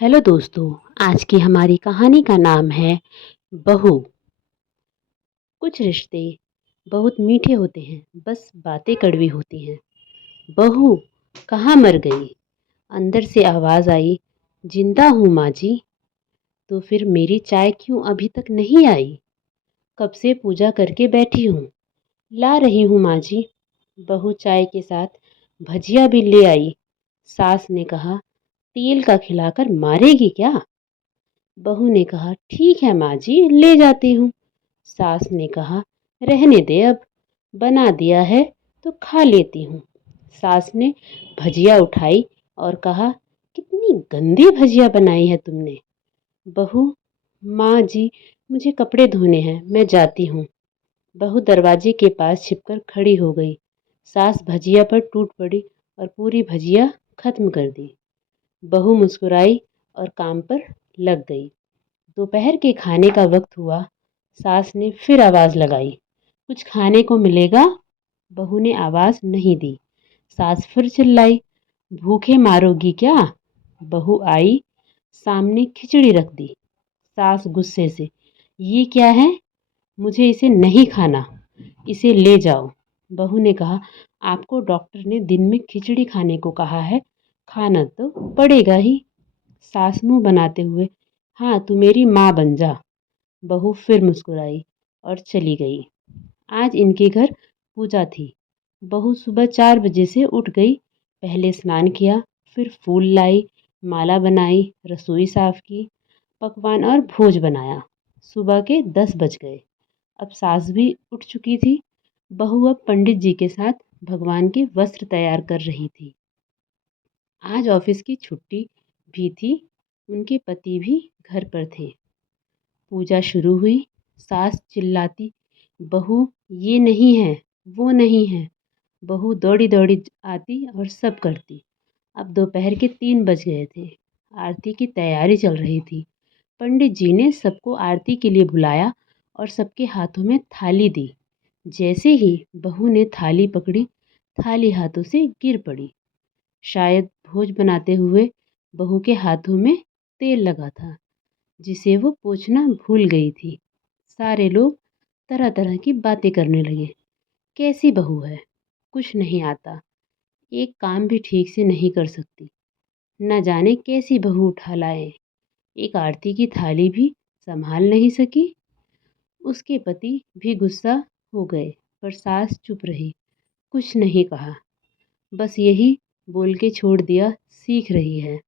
Hello दोस्तों। आज की हमारी कहानी का नाम है बहू। कुछ रिश्ते बहुत मीठे होते हैं, बस बातें कड़वी होती हैं। बहू कहाँ मर गई? अंदर से आवाज आई। जिंदा हूँ माँ जी। तो फिर मेरी चाय क्यों अभी तक नहीं आई? कब से पूजा करके बैठी हूँ। ला रही हूँ माँ जी। बहू चाय के साथ भजिया भी ले आई। सास ने कहा, तेल का खिलाकर मारेगी क्या? बहू ने कहा, ठीक है माँ जी, ले जाती हूँ। सास ने कहा, रहने दे अब, बना दिया है तो खा लेती हूँ। सास ने भजिया उठाई और कहा, कितनी गंदी भजिया बनाई है तुमने। बहू, माँ जी, मुझे कपड़े धोने हैं, मैं जाती हूँ। बहू दरवाजे के पास छिपकर खड़ी हो गई। सास भजिया पर टूट पड़ी और पूरी भजिया खत्म कर दी। बहू मुस्कुराई और काम पर लग गई। दोपहर के खाने का वक्त हुआ। सास ने फिर आवाज लगाई, कुछ खाने को मिलेगा? बहू ने आवाज नहीं दी। सास फिर चिल्लाई, भूखे मारोगी क्या? बहू आई, सामने खिचड़ी रख दी। सास गुस्से से, ये क्या है? मुझे इसे नहीं खाना, इसे ले जाओ। बहू ने कहा, आपको डॉक्टर ने दिन में खिचड़ी खाने को कहा है, खाना तो पड़ेगा ही। सास मुंह बनाते हुए, हाँ तू मेरी माँ बन जा। बहू फिर मुस्कुराई और चली गई। आज इनके घर पूजा थी। बहू सुबह 4 बजे से उठ गई। पहले स्नान किया, फिर फूल लाई, माला बनाई, रसोई साफ की, पकवान और भोज बनाया। सुबह के 10 बज गए। अब सास भी उठ चुकी थी। बहू अब पंडित जी के साथ भगवान के वस्त्र तैयार कर रही थी। आज ऑफिस की छुट्टी भी थी। उनके पति भी घर पर थे। पूजा शुरू हुई। सास चिल्लाती, बहू ये नहीं है, वो नहीं है। बहू दौड़ी दौड़ी आती और सब करती। अब दोपहर के 3 बज गए थे। आरती की तैयारी चल रही थी। पंडित जी ने सबको आरती के लिए बुलाया और सबके हाथों में थाली दी। जैसे ही बहू ने थाली पकड़ी, थाली हाथों से गिर पड़ी। शायद भोज बनाते हुए बहू के हाथों में तेल लगा था, जिसे वो पोंछना भूल गई थी। सारे लोग तरह तरह की बातें करने लगे। कैसी बहू है, कुछ नहीं आता, एक काम भी ठीक से नहीं कर सकती, न जाने कैसी बहू उठा लाए, एक आरती की थाली भी संभाल नहीं सकी। उसके पति भी गुस्सा हो गए, पर सास चुप रही, कुछ नहीं कहा, बस यही बोल के छोड़ दिया, सीख रही है,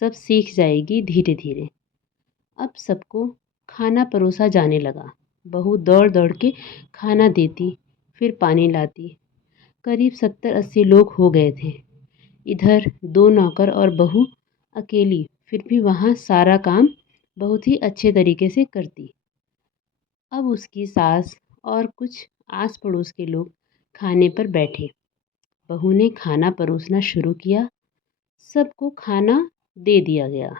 सब सीख जाएगी धीरे धीरे। अब सबको खाना परोसा जाने लगा। बहू दौड़ दौड़ के खाना देती, फिर पानी लाती। करीब 70-80 लोग हो गए थे। इधर 2 नौकर और बहू अकेली, फिर भी वहाँ सारा काम बहुत ही अच्छे तरीके से करती। अब उसकी सास और कुछ आस पड़ोस के लोग खाने पर बैठे। बहू ने खाना परोसना शुरू किया। सबको खाना दे दिया गया।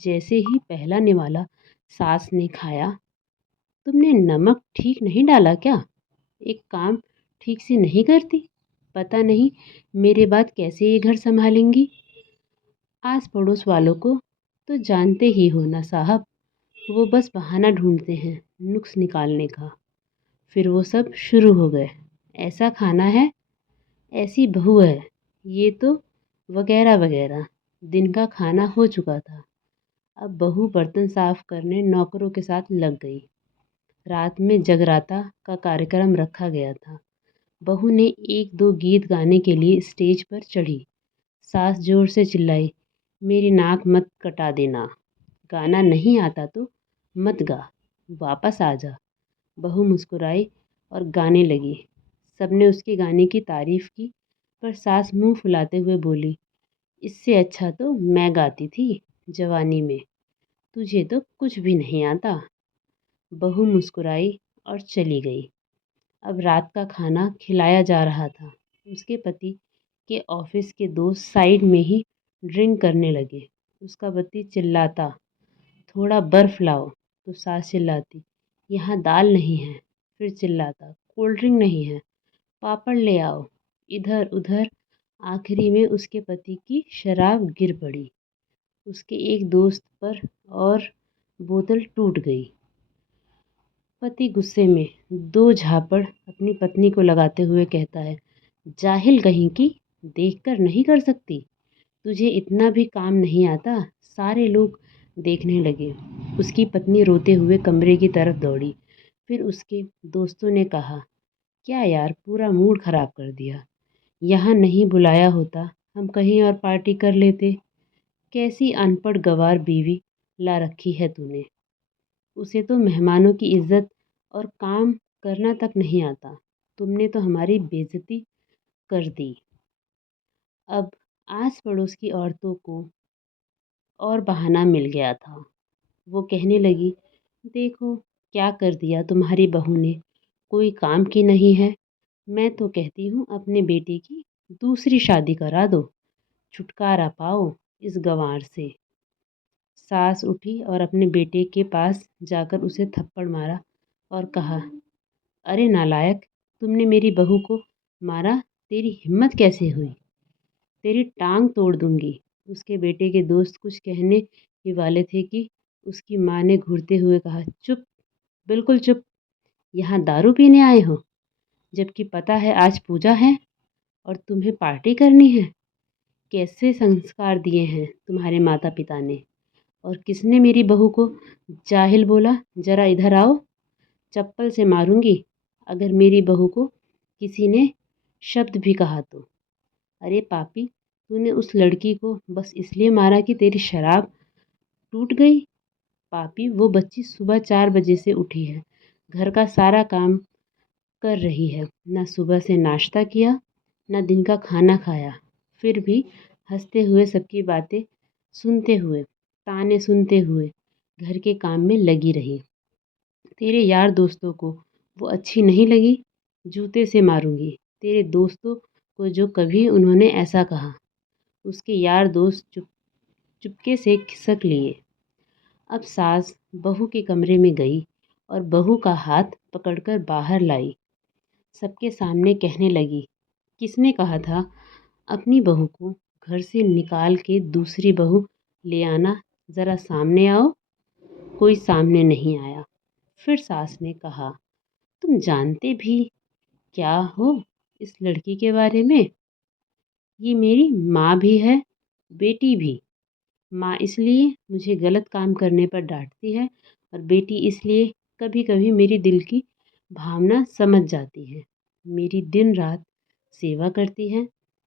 जैसे ही पहला निवाला सास ने खाया, तुमने नमक ठीक नहीं डाला क्या? एक काम ठीक से नहीं करती? पता नहीं मेरे बाद कैसे ये घर संभालेंगी? आस पड़ोस वालों को तो जानते ही हो ना साहब, वो बस बहाना ढूंढते हैं नुक्स निकालने का। फिर वो सब शुरू हो गए, ऐसा खाना है, ऐसी बहू है, ये तो वगैरह वगैरह। दिन का खाना हो चुका था। अब बहू बर्तन साफ करने नौकरों के साथ लग गई। रात में जगराता का कार्यक्रम रखा गया था। बहू ने एक दो गीत गाने के लिए स्टेज पर चढ़ी। सास जोर से चिल्लाई, मेरी नाक मत कटा देना, गाना नहीं आता तो मत गा, वापस आ जा। बहू मुस्कुराई और गाने लगी। सबने उसके गाने की तारीफ की, पर सास मुंह फुलाते हुए बोली, इससे अच्छा तो मैं गाती थी जवानी में, तुझे तो कुछ भी नहीं आता। बहू मुस्कुराई और चली गई। अब रात का खाना खिलाया जा रहा था। उसके पति के ऑफिस के दोस्त साइड में ही ड्रिंक करने लगे। उसका पति चिल्लाता, थोड़ा बर्फ लाओ, तो सास चिल्लाती, यहाँ दाल नहीं है। फिर चिल्लाता, कोल्ड ड्रिंक नहीं है, पापड़ ले आओ। इधर उधर, आखिरी में उसके पति की शराब गिर पड़ी। उसके एक दोस्त पर और बोतल टूट गई। पति गुस्से में दो झापड़ अपनी पत्नी को लगाते हुए कहता है, जाहिल कहीं की, देखकर नहीं कर सकती? तुझे इतना भी काम नहीं आता? सारे लोग देखने लगे। उसकी पत्नी रोते हुए कमरे की तरफ दौड़ी। फिर उसके दोस्तों ने कहा, क्या यार, पूरा मूड खराब कर दिया। यहाँ नहीं बुलाया होता, हम कहीं और पार्टी कर लेते। कैसी अनपढ़ गँवार बीवी ला रखी है तूने। उसे तो मेहमानों की इज्जत और काम करना तक नहीं आता। तुमने तो हमारी बेइज्जती कर दी। अब आस पड़ोस की औरतों को और बहाना मिल गया था। वो कहने लगी, देखो क्या कर दिया तुम्हारी बहू ने, कोई काम की नहीं है। मैं तो कहती हूँ अपने बेटे की दूसरी शादी करा दो, छुटकारा पाओ इस गंवार से। सास उठी और अपने बेटे के पास जाकर उसे थप्पड़ मारा और कहा, अरे नालायक, तुमने मेरी बहू को मारा, तेरी हिम्मत कैसे हुई? तेरी टांग तोड़ दूंगी। उसके बेटे के दोस्त कुछ कहने ही वाले थे कि उसकी माँ ने घूरते हुए कहा, चुप, बिल्कुल चुप। यहाँ दारू पीने आए हो, जबकि पता है आज पूजा है और तुम्हें पार्टी करनी है। कैसे संस्कार दिए हैं तुम्हारे माता पिता ने? और किसने मेरी बहू को जाहिल बोला? ज़रा इधर आओ, चप्पल से मारूंगी अगर मेरी बहू को किसी ने शब्द भी कहा तो। अरे पापी, तूने उस लड़की को बस इसलिए मारा कि तेरी शराब टूट गई? पापी, वो बच्ची सुबह 4 बजे से उठी है, घर का सारा काम कर रही है, ना सुबह से नाश्ता किया, ना दिन का खाना खाया, फिर भी हंसते हुए सबकी बातें सुनते हुए, ताने सुनते हुए घर के काम में लगी रही। तेरे यार दोस्तों को वो अच्छी नहीं लगी? जूते से मारूंगी तेरे दोस्तों को जो कभी उन्होंने ऐसा कहा। उसके यार दोस्त चुपके से खिसक लिए। अब सास बहू के कमरे में गई और बहू का हाथ पकड़कर बाहर लाई। सबके सामने कहने लगी, किसने कहा था अपनी बहू को घर से निकाल के दूसरी बहू ले आना? ज़रा सामने आओ। कोई सामने नहीं आया। फिर सास ने कहा, तुम जानते भी क्या हो इस लड़की के बारे में? ये मेरी माँ भी है, बेटी भी। माँ इसलिए मुझे गलत काम करने पर डांटती है और बेटी इसलिए कभी कभी मेरी दिल की भावना समझ जाती है। मेरी दिन रात सेवा करती है,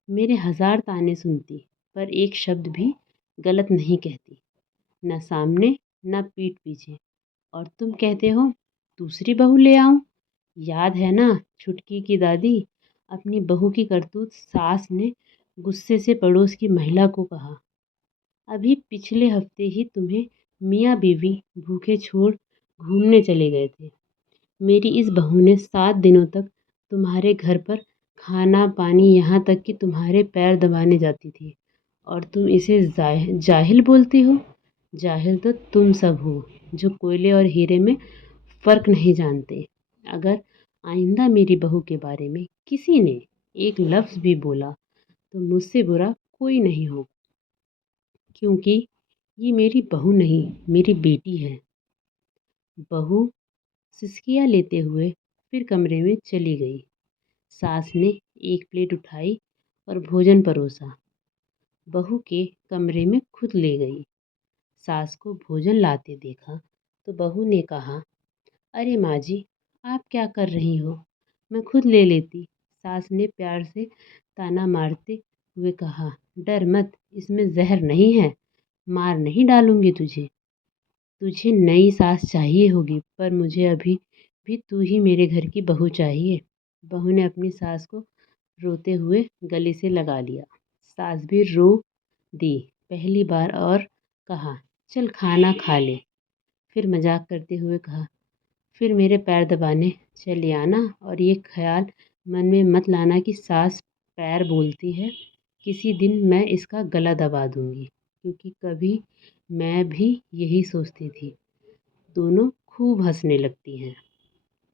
मेरे 1000 ताने सुनती, पर एक शब्द भी गलत नहीं कहती, न सामने न पीठ पीछे। और तुम कहते हो दूसरी बहू ले आऊं? याद है ना छुटकी की दादी? अपनी बहू की करतूत सास ने गुस्से से पड़ोस की महिला को कहा। अभी पिछले हफ्ते ही तुम्हें मियाँ बीवी भूखे छोड़ घूमने चले गए थे। मेरी इस बहू ने 7 दिनों तक तुम्हारे घर पर खाना पानी, यहाँ तक कि तुम्हारे पैर दबाने जाती थी, और तुम इसे जाहिल बोलती हो? जाहिल तो तुम सब हो जो कोयले और हीरे में फ़र्क नहीं जानते। अगर आइंदा मेरी बहू के बारे में किसी ने एक लफ्ज़ भी बोला तो मुझसे बुरा कोई नहीं हो, क्योंकि ये मेरी बहू नहीं, मेरी बेटी है। बहू सिसकियाँ लेते हुए फिर कमरे में चली गई। सास ने एक प्लेट उठाई और भोजन परोसा, बहू के कमरे में खुद ले गई। सास को भोजन लाते देखा तो बहू ने कहा, अरे माँ जी, आप क्या कर रही हो, मैं खुद ले लेती। सास ने प्यार से ताना मारते हुए कहा, डर मत, इसमें जहर नहीं है, मार नहीं डालूंगी तुझे। तुझे नई सास चाहिए होगी, पर मुझे अभी भी तू ही मेरे घर की बहू चाहिए। बहू ने अपनी सास को रोते हुए गले से लगा लिया। सास भी रो दी पहली बार और कहा, चल खाना खा ले। फिर मजाक करते हुए कहा, फिर मेरे पैर दबाने चले आना, और ये ख्याल मन में मत लाना कि सास पैर बोलती है। किसी दिन मैं इसका गला दबा दूंगी, क्योंकि कभी मैं भी यही सोचती थी। दोनों खूब हंसने लगती हैं।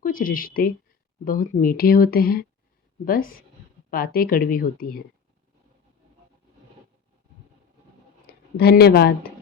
कुछ रिश्ते बहुत मीठे होते हैं, बस बातें कड़वी होती हैं। धन्यवाद।